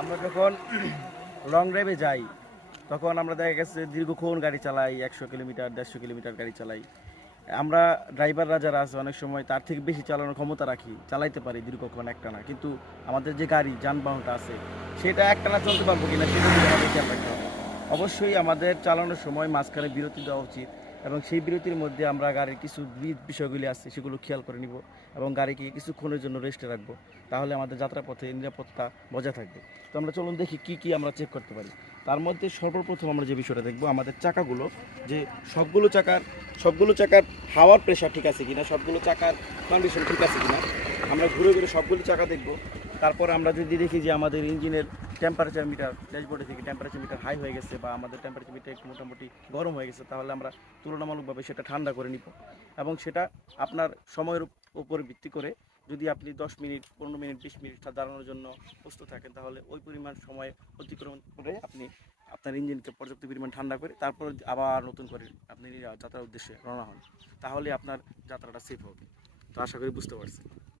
আমরা যখন লং ড্রাইভে যাই তখন আমরা দেখা গেছে দীর্ঘক্ষণ গাড়ি চালাই, 100 কিলোমিটার 150 কিলোমিটার গাড়ি চালাই। আমরা ড্রাইভাররা যারা আছে অনেক সময় তার থেকে বেশি চালানোর ক্ষমতা রাখি, চালাইতে পারি দীর্ঘক্ষণ একটানা, কিন্তু আমাদের যে গাড়ি যানবাহনটা আছে সেটা একটানা চলতে পারবো কিনা সেটা দিকে আমাদের খেয়াল রাখতে হবে। অবশ্যই আমাদের চালানোর সময় মাঝখানে বিরতি দেওয়া উচিত এবং সেই বিরতির মধ্যে আমরা গাড়ির কিছু বিষয়গুলি আছে সেগুলো খেয়াল করে নিব এবং গাড়িকে কিছুক্ষণের জন্য রেস্টে রাখবো। তাহলে আমাদের যাত্রাপথে নিরাপত্তা বজায় থাকবে। তো আমরা চলুন দেখি কি কি আমরা চেক করতে পারি। তার মধ্যে সর্বপ্রথম আমরা যে বিষয়টা দেখব আমাদের চাকাগুলো, যে সবগুলো চাকার হাওয়ার প্রেশার ঠিক আছে কিনা, সবগুলো চাকার কন্ডিশন ঠিক আছে কিনা। আমরা ঘুরে ঘুরে সবগুলো চাকা দেখব। তারপর আমরা যদি দেখি যে আমাদের ইঞ্জিনের টেম্পারেচার মিটার, ড্যাশবোর্ডে থেকে টেম্পারেচার মিটার হাই হয়ে গেছে বা আমাদের টেম্পারেচার মিটার একটু মোটামুটি গরম হয়ে গেছে, তাহলে আমরা তুলনামূলকভাবে সেটা ঠান্ডা করে নিব। এবং সেটা আপনার সময়ের উপর ভিত্তি করে, যদি আপনি 10 মিনিট 15 মিনিট 20 মিনিট দাঁড়ানোর জন্য প্রস্তুত থাকেন, তাহলে ওই পরিমাণ সময় অতিক্রমণ করে আপনি আপনার ইঞ্জিনকে পর্যাপ্ত পরিমাণ ঠান্ডা করে তারপর আবার নতুন করে আপনি যাত্রার উদ্দেশ্যে রওনা হন। তাহলে আপনার যাত্রাটা সেফ হবে। তো আশা করি বুঝতে পারছেন।